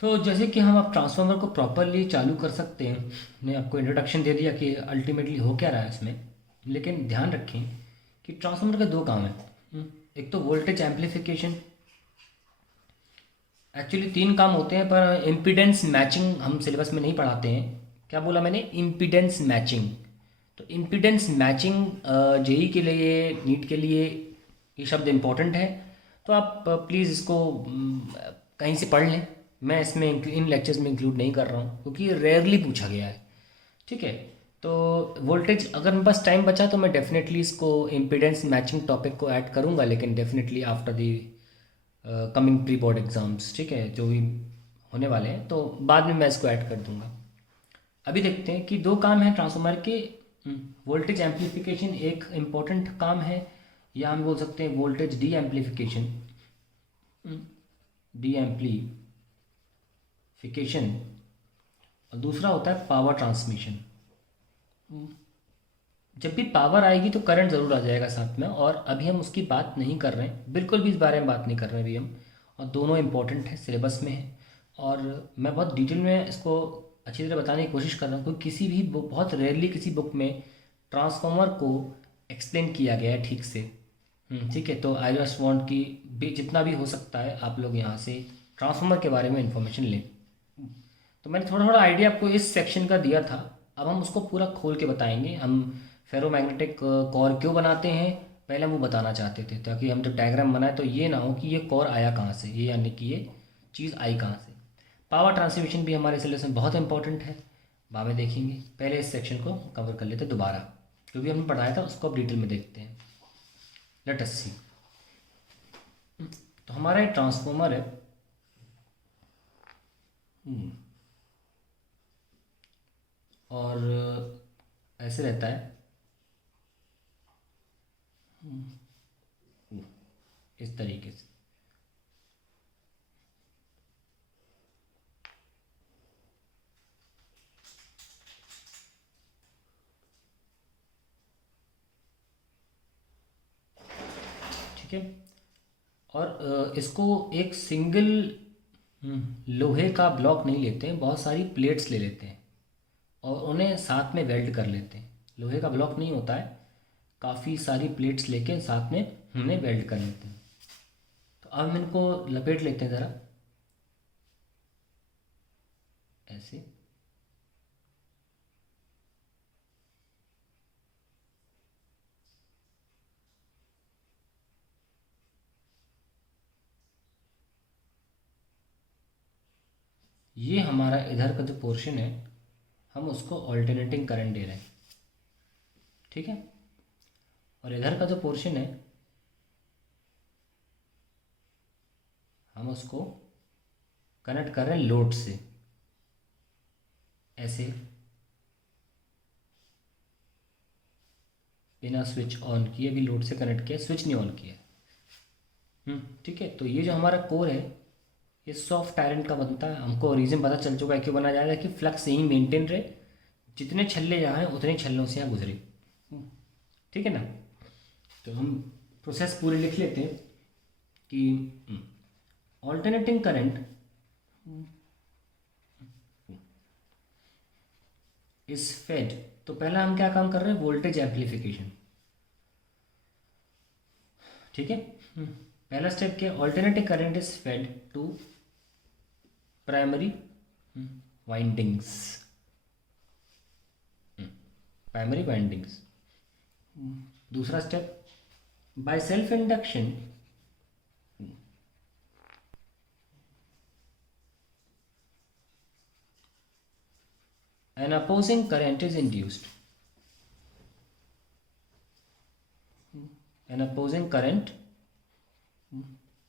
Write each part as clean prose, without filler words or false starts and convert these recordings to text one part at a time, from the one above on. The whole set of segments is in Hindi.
तो जैसे कि हम अब ट्रांसफार्मर को प्रॉपरली चालू कर सकते हैं। मैंने आपको इंट्रोडक्शन दे दिया कि अल्टीमेटली हो क्या रहा है इसमें। लेकिन ध्यान रखें कि ट्रांसफार्मर के दो काम हैं। एक तो वोल्टेज एम्पलीफिकेशन। एक्चुअली तीन काम होते हैं पर इम्पीडेंस मैचिंग हम सिलेबस में नहीं पढ़ाते हैं। क्या बोला मैंने? Impedance matching. तो इम्पीडेंस मैचिंग जेई के लिए, नीट के लिए ये शब्द इम्पोर्टेंट है। तो आप प्लीज़ इसको कहीं से पढ़ लें। मैं इसमें इन लेक्चर्स में इंक्लूड नहीं कर रहा हूँ क्योंकि ये रेयरली पूछा गया है। ठीक है। तो वोल्टेज, अगर मेरे पास टाइम बचा तो मैं डेफिनेटली इसको इम्पीडेंस मैचिंग टॉपिक को ऐड करूँगा, लेकिन definitely after the coming pre board exams. ठीक है, जो भी होने वाले हैं तो बाद में मैं इसको ऐड कर दूंगा। अभी देखते हैं कि दो काम हैं ट्रांसफार्मर के। वोल्टेज एम्पलीफिकेशन एक इम्पॉर्टेंट काम है, या हम बोल सकते हैं voltage D amplification. D amplification. और दूसरा होता है पावर ट्रांसमिशन। जब भी पावर आएगी तो करंट ज़रूर आ जाएगा साथ में, और अभी हम उसकी बात नहीं कर रहे हैं, बिल्कुल भी इस बारे में बात नहीं कर रहे हैं अभी हम। और दोनों इंपॉर्टेंट है, सिलेबस में है। और मैं बहुत डिटेल में इसको अच्छी तरह बताने की कोशिश कर रहा हूँ क्योंकि किसी भी बुक, बहुत रेयरली किसी बुक में ट्रांसफार्मर को एक्सप्लेन किया गया है ठीक से। ठीक है। तो आई जस्ट वांट कि जितना भी हो सकता है आप लोग यहाँ से ट्रांसफार्मर के बारे में इंफॉर्मेशन लें। तो मैंने थोड़ा थोड़ा आइडिया आपको इस सेक्शन का दिया था। अब हम उसको पूरा खोल के बताएंगे। हम फेरोमैग्नेटिक कोर क्यों बनाते हैं, पहले हम वो बताना चाहते थे, ताकि हम जब डायग्राम बनाए तो ये ना हो कि ये कोर आया कहाँ से, ये यानी कि ये चीज़ आई कहाँ से। पावर ट्रांसमिशन भी हमारे सिलेबस में बहुत इंपॉर्टेंट है, बाद में देखेंगे। पहले इस सेक्शन को कवर कर लेते दोबारा, जो भी हमने पढ़ाया था उसको अब डिटेल में देखते हैं। लेट अस सी। तो हमारा एक ट्रांसफॉर्मर है। और ऐसे रहता है इस तरीके से। ठीक है। और इसको एक सिंगल लोहे का ब्लॉक नहीं लेते हैं, बहुत सारी प्लेट्स ले लेते हैं और उन्हें साथ में वेल्ड कर लेते हैं। लोहे का ब्लॉक नहीं होता है, काफ़ी सारी प्लेट्स लेके साथ में उन्हें वेल्ड कर लेते हैं। तो अब हम इनको लपेट लेते हैं ज़रा, ऐसे। ये हमारा इधर का जो पोर्शन है, हम उसको ऑल्टरनेटिंग करंट दे रहे हैं। ठीक है। और इधर का जो पोर्शन है, हम उसको कनेक्ट कर रहे हैं लोड से, ऐसे। बिना स्विच ऑन किए भी लोड से कनेक्ट किया, स्विच नहीं ऑन किया। ठीक है। तो ये जो हमारा कोर है, ये सॉफ्ट आयरन का बनता है। हमको रीज़न पता चल चुका है क्यों बनाया जाएगा, कि फ्लक्स यहीं मेंटेन रहे, जितने छल्ले यहाँ हैं उतने छल्लों से यहाँ गुजरे। ठीक है ना। तो हम प्रोसेस पूरे लिख लेते हैं कि ऑल्टरनेटिंग करंट इज फेड। तो पहला हम क्या काम कर रहे हैं, वोल्टेज एम्पलीफिकेशन। ठीक है। पहला स्टेप क्या, alternating current is fed to primary windings. Primary windings. दूसरा step, by self induction an opposing current is induced. An opposing current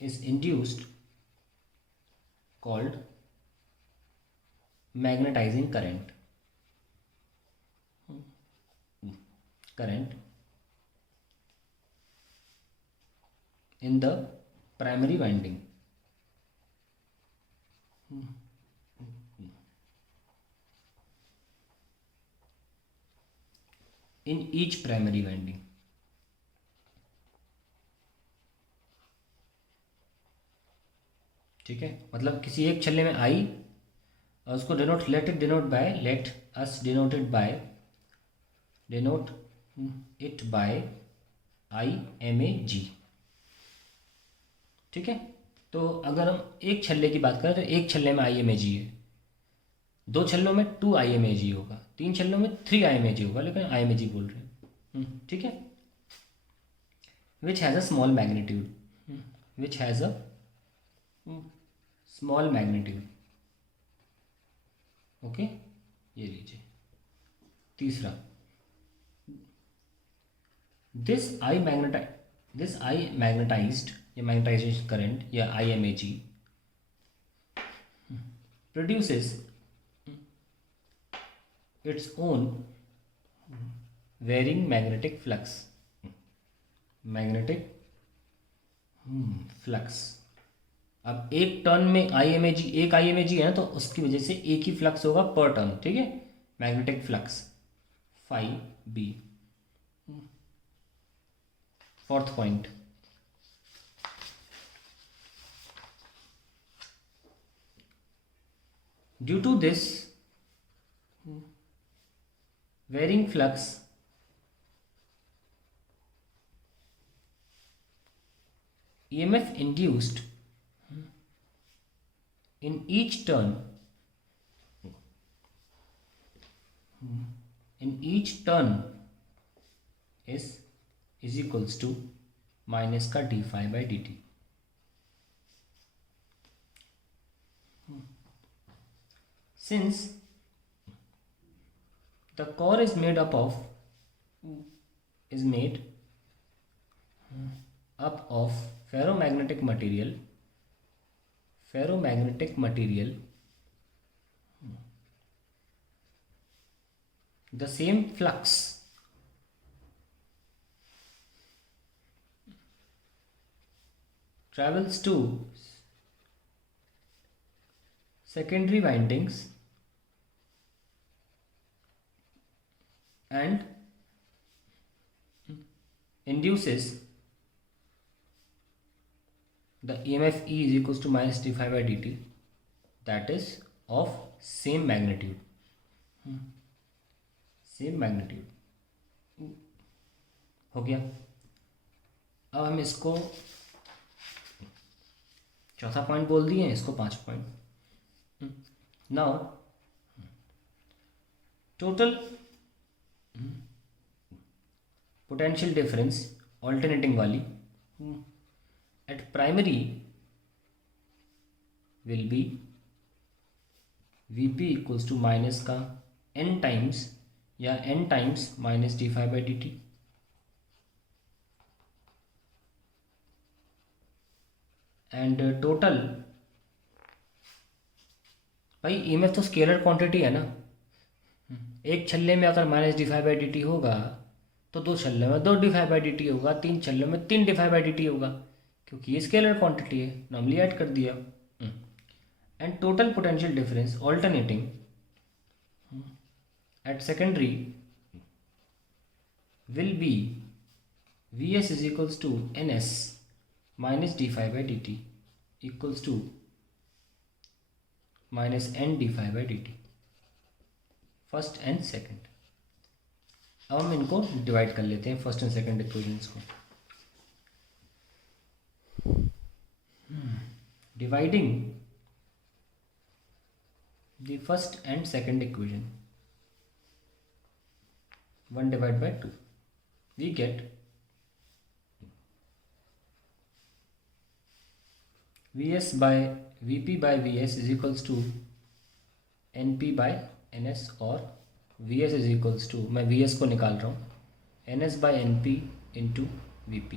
is induced, called magnetizing current. Current in the primary winding. In each primary winding. ठीक है, मतलब किसी एक छल्ले में आई और उसको denote let us denote it by IMAG। ठीक है, तो अगर हम एक छल्ले की बात करें तो एक छल्ले में IMAG है, दो छल्लों में 2 IMAG होगा, तीन छल्लों में 3 IMAG होगा, लेकिन IMAG बोल रहे हैं। ठीक है, which has a small magnitude, which has a small magnitude. Okay, ये लीजिए तीसरा, दिस आई मैग्नेटाइज्ड या मैग्नेटाइजेशन करंट या IMAG produces its own varying magnetic flux। अब एक टर्न में एक IMAG है ना, तो उसकी वजह से एक ही फ्लक्स होगा पर टर्न। ठीक है, magnetic flux phi B। Fourth point, due to this varying flux, EMF induced in each turn is equals to minus का d∅dt। Since the core is made up of ferromagnetic material, the same flux travels to secondary windings and induces the EMF E is equals to minus d∅dt, that is of same magnitude। हो गया। अब हम इसको चौथा पॉइंट बोल दिए, इसको 5 point. Now total potential difference alternating वाली at primary will be Vp equals to minus का n टाइम्स या n times minus d∅dt, and total, भाई ईएमएफ तो स्केलर क्वांटिटी है ना, एक छल्ले में अगर माइनस d∅dt होगा तो दो छल्ले में 2 d∅dt होगा, तीन छल्ले में 3 d∅dt होगा, क्योंकि ये स्केलर क्वांटिटी है, नॉर्मली ऐड कर दिया। And total potential difference alternating at secondary will be Vs is equals to Ns minus d∅dt equals to minus n d∅dt, first and second. अब हम इनको डिवाइड कर लेते हैं, फर्स्ट एंड सेकंड इक्वेशंस को। Dividing the first and second equation, 1 divided by 2, we get Vp by Vs is equals to Np by Ns, और Vs is equals to, मैं Vs को निकाल रहा हूँ, Ns by Np into Vp।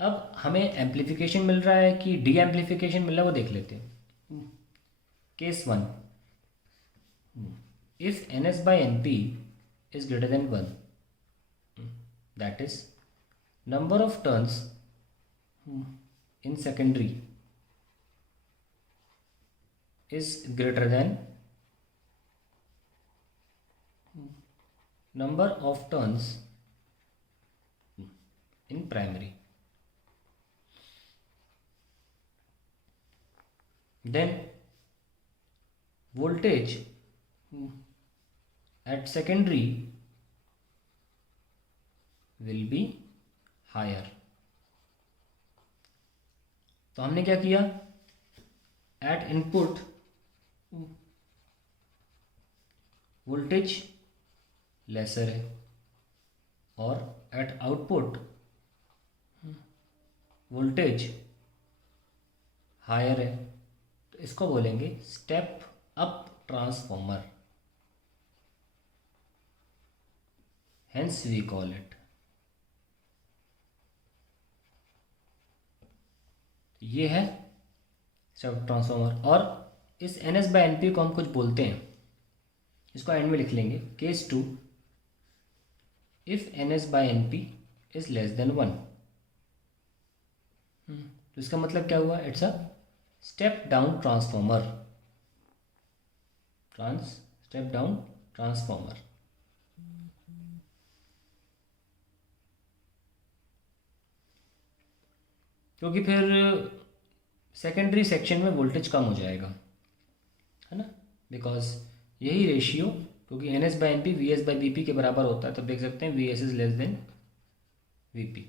अब हमें एम्पलीफिकेशन मिल रहा है कि डी एम्पलीफिकेशन मिल रहा है, वो देख लेते हैं। Case 1, if Ns by Np is greater than 1, that is number of turns in secondary is greater than number of turns in primary. Then voltage at secondary will be higher। तो हमने क्या किया, at input वोल्टेज लेसर है और at आउटपुट वोल्टेज हायर है, तो इसको बोलेंगे step up transformer, hence we call it। ये है स्टेप अप ट्रांसफॉर्मर। और इस NS/NP को हम कुछ बोलते हैं, इसको एंड में लिख लेंगे। Case 2, if NS/NP is less than 1। तो इसका मतलब क्या हुआ, it's a step down transformer, step down transformer. क्योंकि फिर सेकेंडरी सेक्शन में वोल्टेज कम हो जाएगा, है ना, बिकॉज यही रेशियो, क्योंकि NS/NP VS/BP के बराबर होता है, तो देख सकते हैं VS is less than VP।